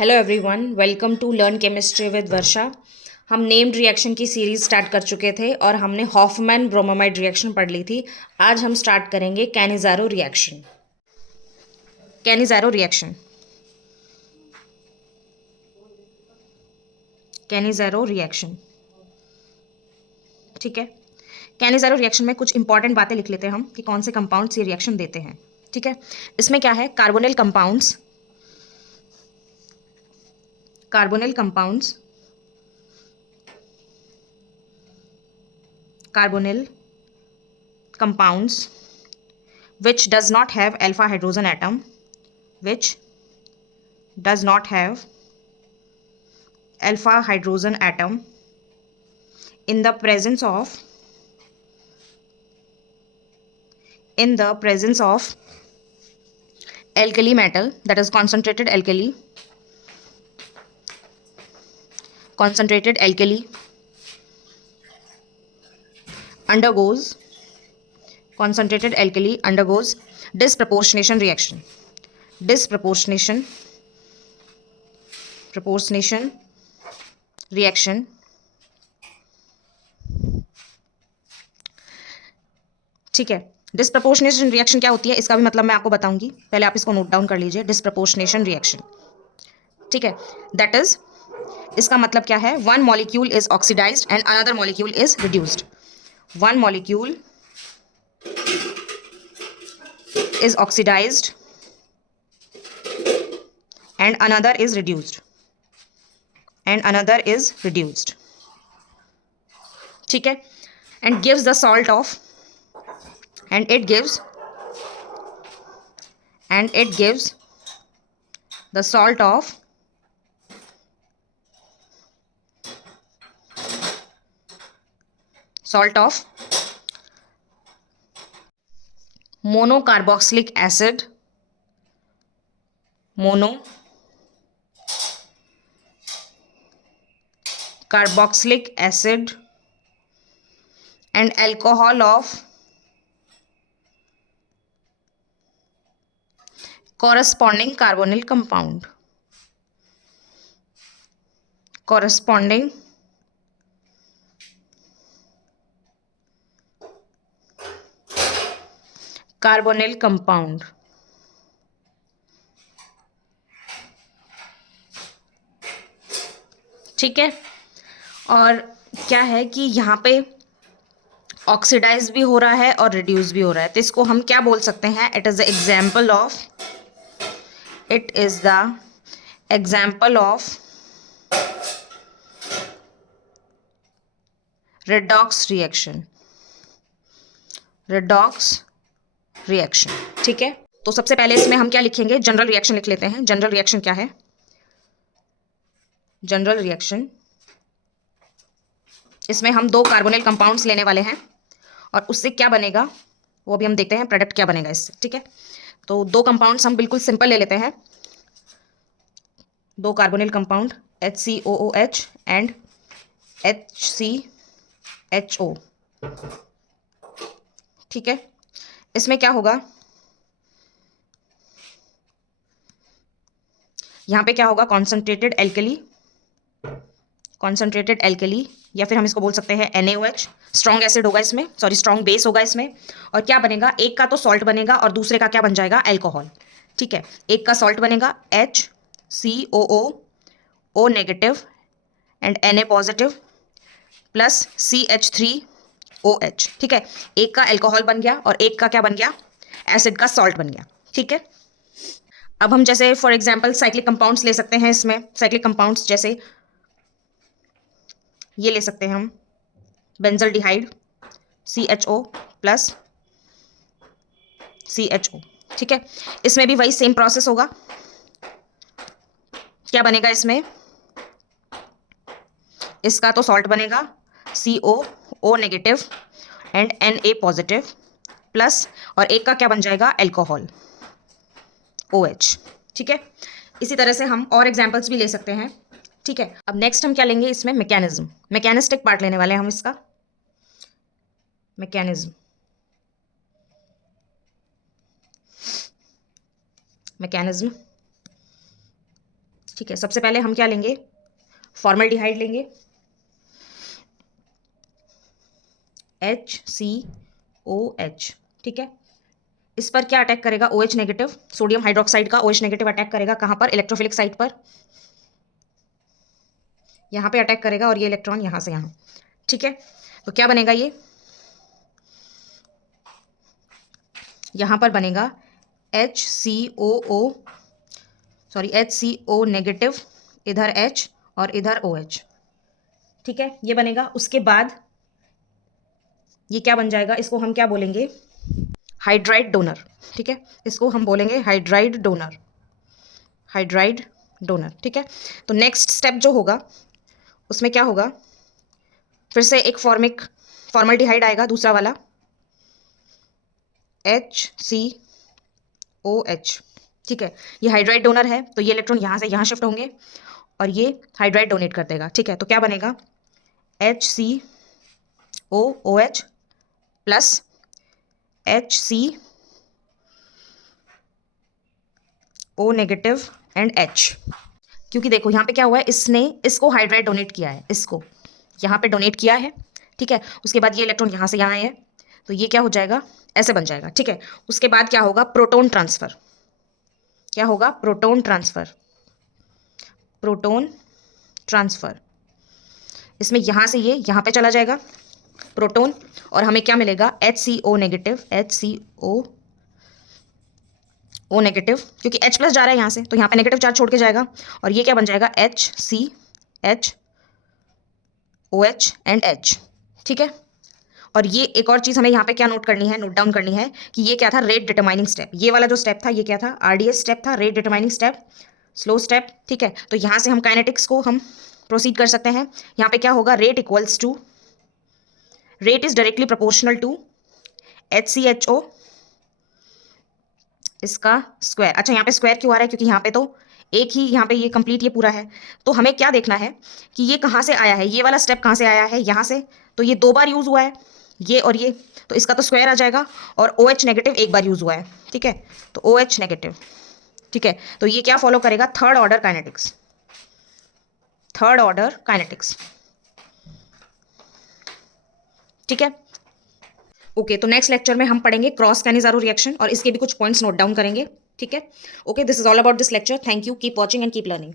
Hello everyone, welcome to learn chemistry with Varsha. हम named reaction की series start कर चुके थे और हमने हॉफमैन ब्रोमामाइड रिएक्शन पढ़ ली थी। आज हम स्टार्ट करेंगे Cannizzaro reaction. Cannizzaro reaction Cannizzaro reaction ठीक है। कैनिज़ारो रिएक्शन में कुछ इंपॉर्टेंट बातें लिख लेते हैं हम कि कौन से कंपाउंड्स ये रिएक्शन देते हैं। ठीक है, इसमें क्या है, carbonyl compounds carbonyl compounds carbonyl compounds which does not have alpha hydrogen atom, which does not have alpha hydrogen atom in the presence of alkali metal, that is concentrated alkali undergoes disproportionation reaction. ठीक है, disproportionation reaction क्या होती है इसका भी मतलब मैं आपको बताऊंगी, पहले आप इसको नोट डाउन कर लीजिए। डिस्प्रपोर्शनेशन रिएक्शन, ठीक है, दैट इज, इसका मतलब क्या है, one molecule is oxidised and another molecule is reduced. One molecule is oxidized and another is reduced ठीक है, and gives the salt of and it gives the salt of monocarboxylic acid and alcohol of corresponding carbonyl compound. ठीक है, और क्या है कि यहाँ पे ऑक्सीडाइज भी हो रहा है और रिड्यूस भी हो रहा है, तो इसको हम क्या बोल सकते हैं, it is the example of redox reaction. ठीक है, तो सबसे पहले इसमें हम क्या लिखेंगे, जनरल रिएक्शन लिख लेते हैं। जनरल रिएक्शन क्या है, जनरल रिएक्शन, इसमें हम दो कार्बोनिल कंपाउंड्स लेने वाले हैं और उससे क्या बनेगा वो भी हम देखते हैं, प्रोडक्ट क्या बनेगा इससे। ठीक है, तो दो कंपाउंड्स हम बिल्कुल सिंपल ले लेते हैं, दो carbonyl compound HCOOH and HCHO। ठीक है, इसमें क्या होगा, यहां पे क्या होगा, कॉन्सेंट्रेटेड एल्कली या फिर हम इसको बोल सकते हैं NaOH। स्ट्रॉन्ग एसिड होगा इसमें, सॉरी स्ट्रॉन्ग बेस होगा इसमें, और क्या बनेगा, एक का तो सॉल्ट बनेगा और दूसरे का क्या बन जाएगा, एल्कोहल। ठीक है, एक का सॉल्ट बनेगा HCOO O negative and Na positive plus CH3OH। ठीक है, एक का एल्कोहल बन गया और एक का क्या बन गया, एसिड का सॉल्ट बन गया। ठीक है, अब हम जैसे फॉर एग्जांपल साइक्लिक कंपाउंड्स ले सकते हैं इसमें। साइक्लिक कंपाउंड्स जैसे ये ले सकते हैं हम, बेंजल्डिहाइड CHO प्लस CHO। ठीक है, इसमें भी वही सेम प्रोसेस होगा, क्या बनेगा इसमें, इसका तो सॉल्ट बनेगा COO negative and Na positive plus, और एक का क्या बन जाएगा, एल्कोहल OH। ठीक है, इसी तरह से हम और एग्जांपल्स भी ले सकते हैं। ठीक है, अब नेक्स्ट हम क्या लेंगे इसमें, मैकेनिस्टिक पार्ट लेने वाले हैं हम इसका, मैकेनिज्म। ठीक है, सबसे पहले हम क्या लेंगे, फॉर्मल्डिहाइड लेंगे, HCOH। ठीक है, इस पर क्या अटैक करेगा, OH नेगेटिव, सोडियम हाइड्रोक्साइड का OH नेगेटिव अटैक करेगा कहाँ पर, इलेक्ट्रोफिलिक साइट पर, यहाँ पे अटैक करेगा और ये इलेक्ट्रॉन यहाँ से यहाँ। ठीक है, तो क्या बनेगा, ये यहाँ पर बनेगा HCO नेगेटिव, इधर H और इधर OH। ठीक है, ये बनेगा। उसके बाद ये क्या बन जाएगा, इसको हम क्या बोलेंगे, हाइड्राइड डोनर। ठीक है, इसको हम बोलेंगे हाइड्राइड डोनर, हाइड्राइड डोनर। ठीक है, तो नेक्स्ट स्टेप जो होगा उसमें क्या होगा, फिर से एक फॉर्मल्डिहाइड आएगा, दूसरा वाला HCOH। ठीक है, ये हाइड्राइड डोनर है, तो ये इलेक्ट्रॉन यहाँ से यहाँ शिफ्ट होंगे और ये हाइड्राइड डोनेट कर देगा। ठीक है, तो क्या बनेगा, HCOOH plus HCO negative and H। क्योंकि देखो यहाँ पे क्या हुआ है, इसने इसको हाइड्राइड डोनेट किया है, इसको यहाँ पे डोनेट किया है। ठीक है, उसके बाद ये इलेक्ट्रॉन यहाँ से यहाँ आए हैं, तो ये क्या हो जाएगा, ऐसे बन जाएगा। ठीक है, उसके बाद क्या होगा, प्रोटॉन ट्रांसफर। क्या होगा, प्रोटॉन ट्रांसफर, प्रोटॉन ट्रांसफर। इसमें यहाँ से ये यहाँ पे चला जाएगा प्रोटॉन, और हमें क्या मिलेगा, HCO नेगेटिव, HCO नेगेटिव, क्योंकि H प्लस जा रहा है यहाँ से, तो यहाँ पे नेगेटिव चार्ज छोड़ के जाएगा, और ये क्या बन जाएगा, HCHOH एंड H। ठीक है, और ये एक और चीज़ हमें यहाँ पे क्या नोट करनी है, नोट डाउन करनी है कि ये क्या था, रेट डिटरमाइनिंग स्टेप। ये वाला जो स्टेप था ये क्या था, RDS स्टेप था, rate determining step, slow step. ठीक है, तो यहाँ से हम काइनेटिक्स को हम प्रोसीड कर सकते हैं। यहाँ पे क्या होगा, rate equals to, rate is directly proportional to HCHO इसका स्क्वायर। अच्छा, यहाँ पे स्क्वायर क्यों आ रहा है, क्योंकि यहाँ पे तो एक ही, यहाँ पे ये कंप्लीट ये पूरा है, तो हमें क्या देखना है कि ये कहाँ से आया है, ये वाला स्टेप कहाँ से आया है, यहाँ से, तो ये 2 बार यूज़ हुआ है, ये और ये, तो इसका तो स्क्वायर आ जाएगा, और OH नेगेटिव 1 बार यूज़ हुआ है। ठीक है, तो OH नेगेटिव। ठीक है, तो ये क्या फॉलो करेगा, third order kinetics, third order kinetics. ठीक है, ओके, तो नेक्स्ट लेक्चर में हम पढ़ेंगे क्रॉस कैनिज़ारो रिएक्शन, और इसके भी कुछ पॉइंट्स नोट डाउन करेंगे। ठीक है, okay, this is all about this lecture. Thank you, keep watching and keep learning.